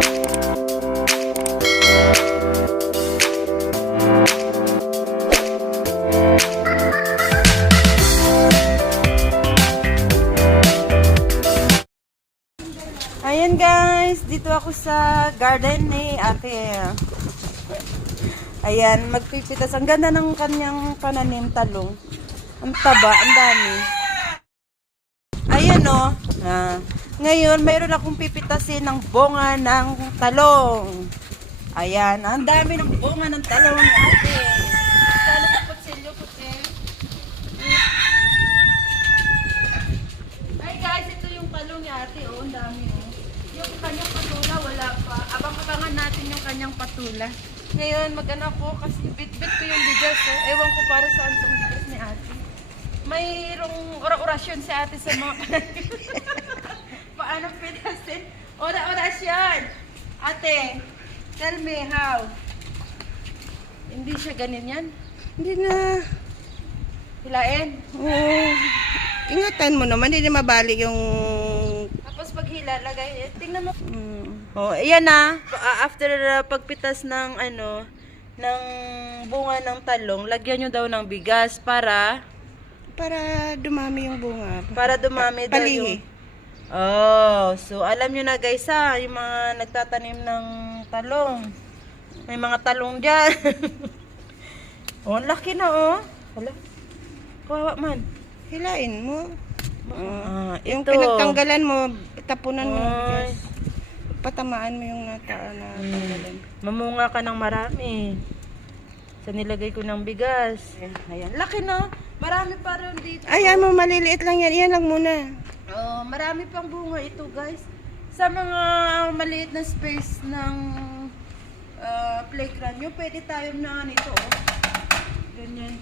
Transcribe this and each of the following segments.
Ayan guys, dito ako sa garden ni ate. Ayan, magpipitas. Ang ganda ng kanyang pananim, talong. Ang taba, ang dami. Ayan o. Ngayon, mayroon akong pipitasin ng bunga ng talong. Ayan, ang dami ng bunga ng talong ni ate. Sana na kutsilyo, kutsel. Ay guys, ito yung talong ni ate. Oh, ang dami oh. Yung kanyang patula, wala pa. Abang-abangan natin yung kanyang patula. Ngayon, mag-ano ako kasi bit-bit ko yung bigas. Oh. Ewan ko para saan itong bigas ni ate. Mayroong orasyon si ate sa mga pananim. Paano pinasin? Orasyon! Ate, tell me how. Hindi siya ganyan yan? Hindi na. Hilain? Oo. Ingatan mo naman, hindi mabalik yung... Tapos pag hila, lagay. Tingnan mo. Oh, ayan na. After pagpitas ng ano, ng bunga ng talong, lagyan nyo daw ng bigas para dumami yung bunga. para dumami daw Palihi. yung... Oh, so alam nyo na guys ha, yung mga nagtatanim ng talong. May mga talong dyan. Oh, laki na oh. Hala. Kawawa man. Hilain mo. Yung Ito. pinagtanggalan mo, tapunan mo ng Ay. bigas. Patamaan mo yung natanggalan. Mamunga ka ng marami. Sa nilagay ko ng bigas. Ayan. Laki na. Marami pa rin dito. Ayan mo, maliliit lang yan. Iyan lang muna. Oh, marami pang bunga ito guys. Sa mga maliit na space ng playground nyo, pwede tayo na nito. Oh. Ganyan.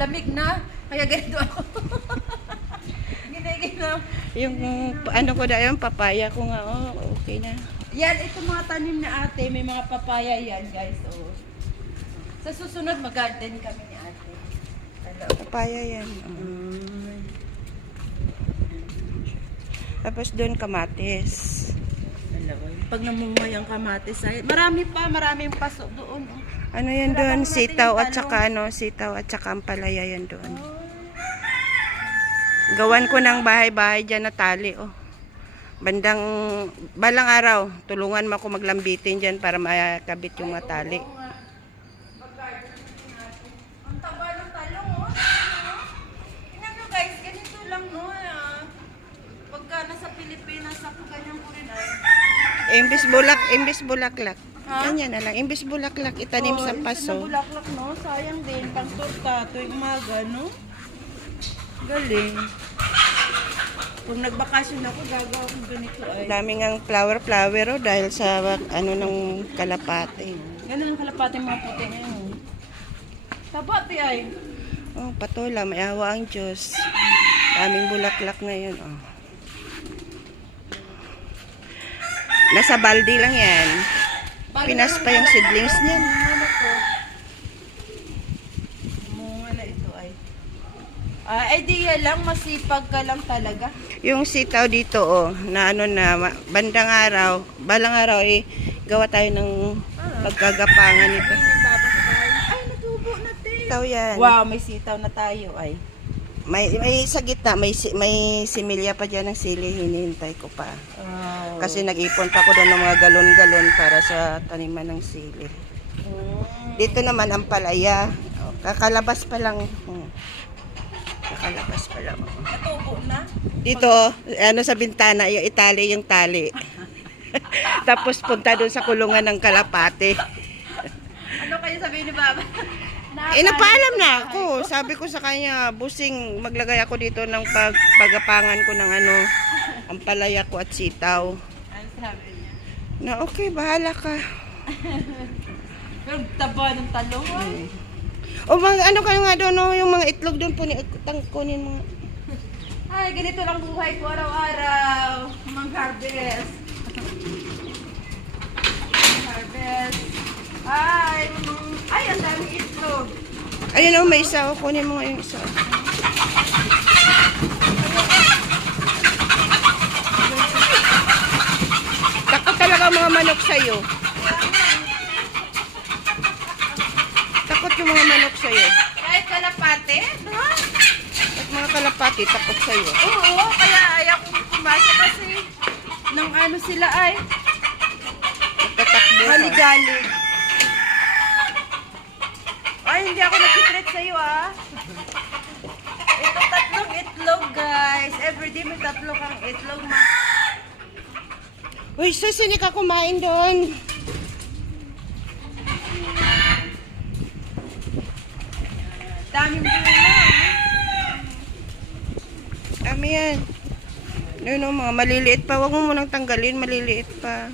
Lamig na. Kaya ganito ako. Giniginaw. Yung ano ko na yun, papaya ko nga. Oh, okay na. Yan, ito mga tanim na ate. May mga papaya yan guys. Oh. Sa susunod, mag-garden kami ni ate. Hello. Papaya yan. Tapos doon kamatis. Hello. Pag namumay ang kamatis ay marami pa, maraming pasok doon. Oh. Ano yan doon? Sitaw at saka sitaw at saka ampalaya yan doon. Gawan ko ng bahay-bahay dyan na tali, oh. Balang araw, tulungan mo ako maglambitin dyan para makabit yung mga tali. Ang taba ng talong, oh. Tingnan nyo guys, ganito lang, no. Pagka nasa Pilipinas, ako ganyan ko rin ay. Imbis bulaklak. Ganyan na lang. Imbis bulaklak, itanim sa paso. Imbis na bulaklak, no. Sayang din, pang torta, tuwing umaga, no. Galing. Kung nagbakasyon ako, gagawa ko ganito ay. Daming ang flower, oh, dahil sa ano ng kalapate. Ganun ang kalapate mga puti ngayon. Tabati ay. Oh, patola, may awa ang Diyos. Daming bulaklak ngayon, oh. Nasa baldi lang yan. Pinas pa yung seedlings niyan. Munga na ito ay. Idea lang, masipag ka lang talaga. Yung sitaw dito, oh, na balang araw, gawa tayo ng pagkagapangan nito. Ay, natubo na te. Sitaw yan. Wow, may sitaw na tayo ay. May sa gitna, may similya pa dyan ng sili, hinihintay ko pa. Wow. Kasi nag-ipon pa ko doon ng mga galon-galon para sa taniman ng sili. Dito naman ang palaya. Oh, kakalabas pa lang. Kakalabas pa lang. Natubo na? Dito, sa bintana, yung itali yung tali. Tapos punta doon sa kulungan ng kalapate. Ano kayo sabihin ni Baba? Napaalam na ako. Sabi ko sa kanya, busing, maglagay ako dito ng pagapangan ko ng ang palaya ko at sitaw. Ano sabi niya? Na okay, bahala ka. Pero taba ng talong ay. O ano kayo nga doon, no? Yung mga itlog doon po, kunin mo. Ay, ganito lang buhay ko araw-araw. Mag-harvest. Harvest. Ay, ang daming itlog. Ayun, may isa. Kunin mo nga yung isa. Tako talaga ang mga manok sa'yo. Takot yung mga manok sa'yo. Kahit kalapate, no? At mga kalapati, takot sa'yo. Oo, kaya ayaw kong pumasok kasi nang ano sila ay Tatakbo ka. haligalig. Ay, hindi ako nag-treat sa'yo ah. Ito tatlong itlog guys. Everyday may tatlo kang itlog ma. Uy, sus, hindi ka kumain doon. Daming bunga. Dami yan. Ano, mga maliliit pa. Huwag mo munang tanggalin, maliliit pa.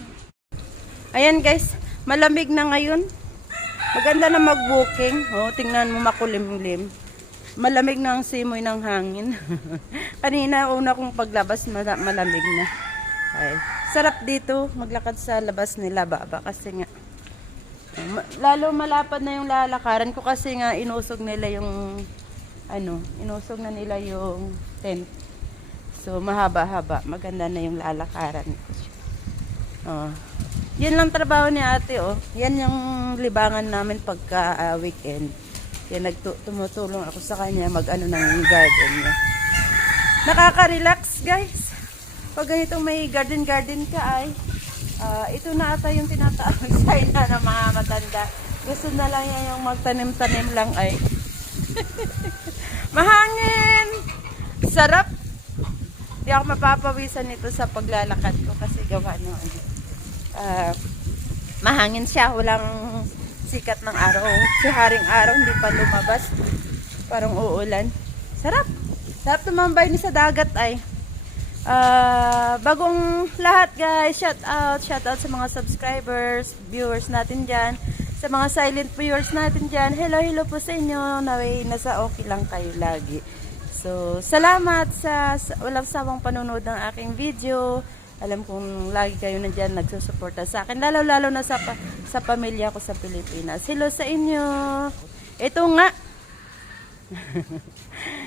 Ayan guys, malamig na ngayon. Maganda na mag-booking. Oh, tingnan mo makulimlim. Malamig na ang simoy ng hangin. Kanina una kong paglabas malamig na. Ay, sarap dito maglakad sa labas nila baba kasi nga lalo malapad na yung lalakaran ko kasi nga inusog nila yung inusog na nila yung tent. So mahaba-haba, maganda na yung lalakaran. Oh. Yan lang trabaho ni ate, oh. Yan yung libangan namin pagka weekend. Yan tumutulong ako sa kanya mag-ano ng garden niya. Nakaka-relax, guys. Pag ganitong may garden ka ay ito na ata yung tinatawag sa ina ng mga matanda. Gusto na lang yan yung magtanim-tanim lang ay. Mahangin! Sarap! Di ako mapapawisan nito sa paglalakad ko kasi gawa no mahangin siya, walang sikat ng araw. Si haring araw hindi pa lumabas. Parang uulan. Sarap! Sarap tumambay ni sa dagat ay. Bagong lahat guys, shout out sa mga subscribers, viewers natin dyan, sa mga silent viewers natin dyan, hello po sa inyo, naway nasa okay lang kayo lagi. So salamat sa walang sawang panonood ng aking video. Alam kong lagi kayo nandyan nagsusuporta sa akin, lalo na sa pamilya ko sa Pilipinas. Hello sa inyo. Ito nga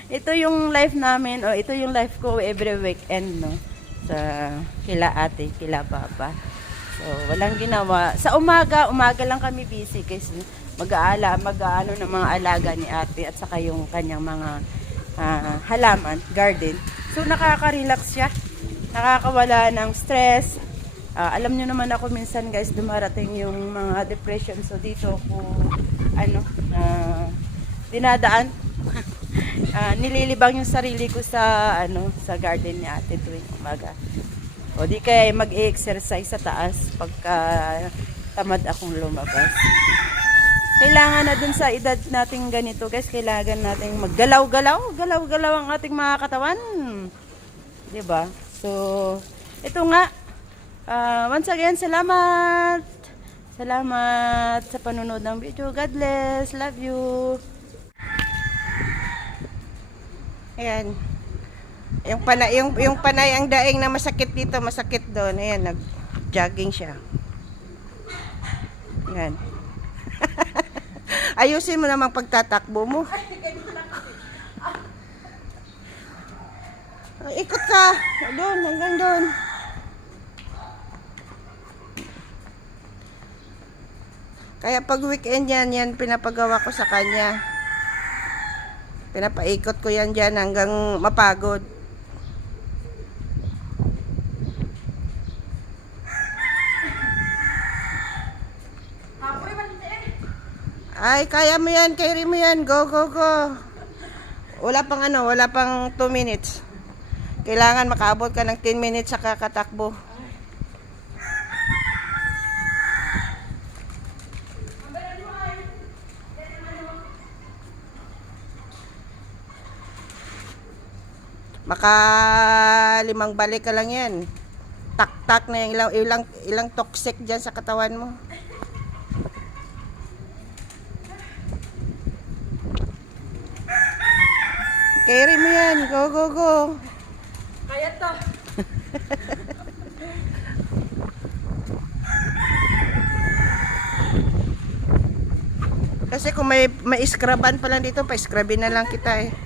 ito yung life namin, o ito yung life ko every weekend, no? Sa kila ate, kila papa. So, walang ginawa. Sa umaga lang kami busy kasi mag-aano ng mga alaga ni ate at saka yung kanyang mga halaman, garden. So, nakaka-relax siya. Nakakawala ng stress. Alam nyo naman ako minsan guys, dumarating yung mga depression. So, dito ko, dinadaan. Nililibang yung sarili ko sa sa garden ni ate tuwing umaga. O di kaya mag-exercise sa taas pagka tamad akong lumabas. Kailangan na dun sa edad nating ganito guys, kailangan nating maggalaw-galaw, galaw-galaw ang ating mga katawan. 'Di ba? So, ito nga. Once again, salamat. Salamat sa panonood ng video. God bless. Love you. Ayan. Yung panay ang daing na masakit dito, masakit doon. Ayan, nag-jogging siya. Ayan. Ayusin mo namang pagtatakbo mo. Ikot ka. Doon, hanggang doon. Kaya pag weekend yan pinapagawa ko sa kanya. Pinapaikot ko yan dyan hanggang mapagod. Ay, kaya mo yan, carry mo yan. Go, go, go. Wala pang 2 minutes. Kailangan makaabot ka ng 10 minutes sa kakatakbo. Maka 5 balik ka lang yan. Tak-tak na yung ilang toxic dyan sa katawan mo. Carry mo yan. Go, go, go. Kaya to. Kasi kung may scruban pa lang dito, pa-scrubin na lang kita eh.